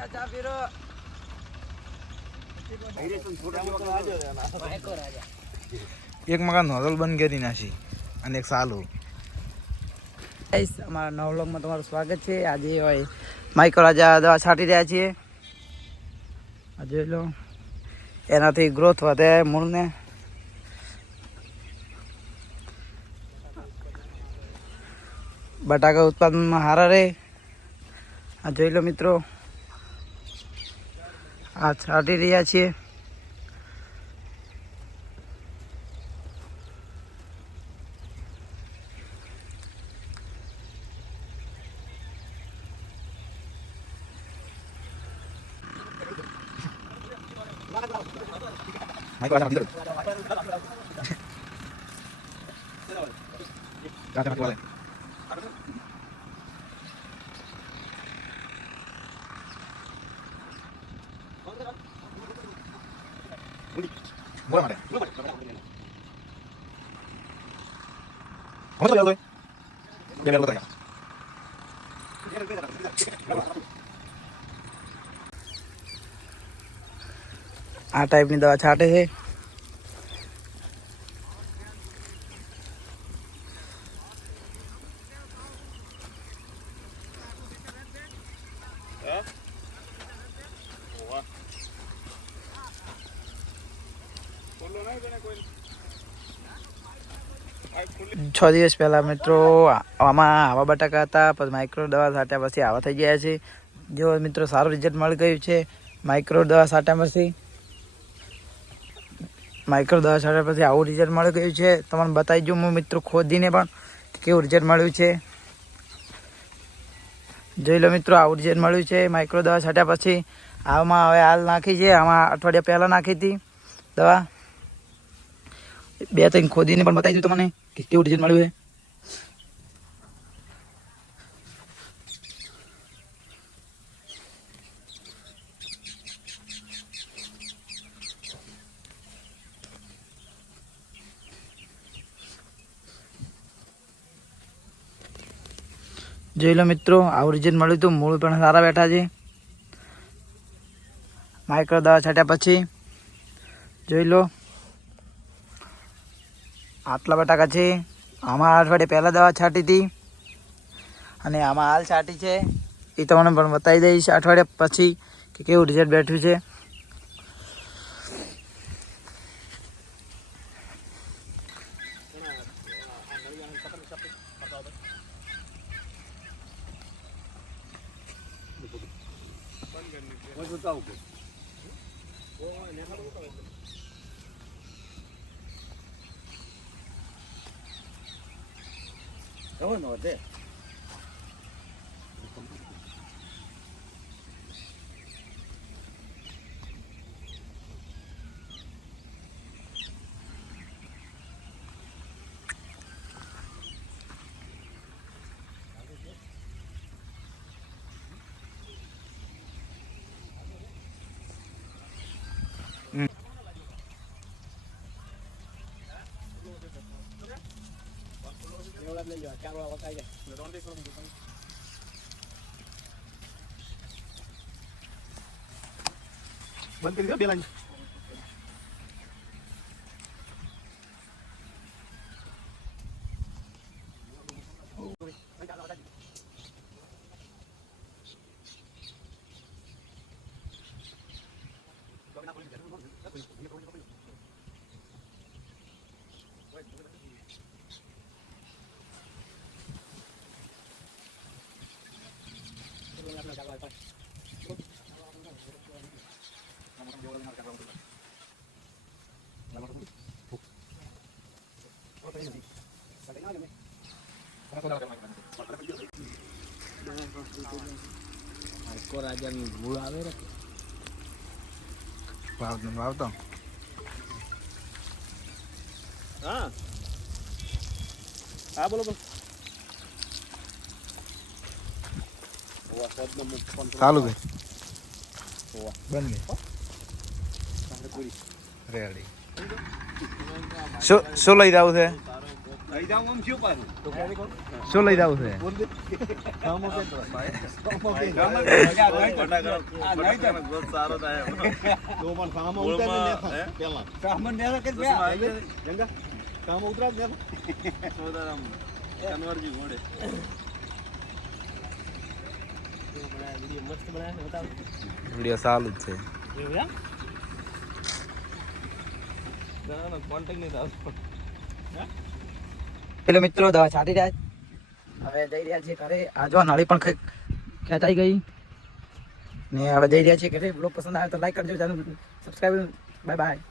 એક મકાન નોઝલ બંધ કરી નાખી અને એક સાલું. અમારા નવા વ્લોગમાં તમારું સ્વાગત છે. આજે હોય માઇકો રાજા દવા છાંટી રહ્યા છીએ. જોઈ લો, એનાથી ગ્રોથ વધે મૂળને. બટાકા ઉત્પાદનમાં સારા રહે. આ જોઈ લો મિત્રો, આ છાંટી રહ્યા છીએ. આ ટાઈપની દવા છાંટે છે. છ દિવસ પહેલા મિત્રો આમાં આવા બટાકા હતા, પછી માઇક્રો દવા છાંટ્યા પછી આવા થઈ ગયા છે. જો મિત્રો સારું રિઝલ્ટ મળી ગયું છે માઇક્રો દવા છાંટ્યા પછી. માઇક્રો દવા છાંટ્યા પછી આવું રિઝલ્ટ મળી ગયું છે. તમને બતાવી દઉં હું મિત્રો ખોદીને પણ કેવું રિઝલ્ટ મળ્યું છે. જોઈ લો મિત્રો, આવું રિઝલ્ટ મળ્યું છે માઇક્રો દવા છાંટ્યા પછી. આમાં હવે હાલ નાખી છે, આમાં અઠવાડિયા પહેલાં નાખી હતી દવા. 2-3 ખોદીને પણ બતાવી દઉં તમને કે કેવું રિઝલ્ટ મળ્યું છે. જોઈ લો મિત્રો, આવું રિઝલ્ટ મળ્યું હતું. મૂળ પણ સારા બેઠા છે માઇક્રો દવા છાંટ્યા પછી. જોઈ લો, આટલા બટાકા છે. આમાં અઠવાડિયે પહેલાં દવા છાંટી હતી અને આમાં હાલ છાંટી છે. એ તમને પણ બતાવી દઈશ અઠવાડિયા પછી કે કેવું રિઝલ્ટ બેઠું છે. બંધ કરી દો બે લાઈન. મૂળ આવે ને વાવતો. હા હા બોલો બોલો. ચાલુ ભાઈ બંધ રેડી. શું લઈ જવું છે? શું લઈ જાવ છે વિડીયો ચાલુ જ છે પેલો મિત્રો દવા છાંટી રહ્યા છે. હવે જઈ રહ્યા છે ઘરે. આ જો નળી પણ ખેંચાઈ ગઈ ને હવે જઈ રહ્યા છે ઘરે. બ્લોગ પસંદ આવે તો લાઈક કરજો, ચેનલ સબસ્ક્રાઈબ. Bye bye.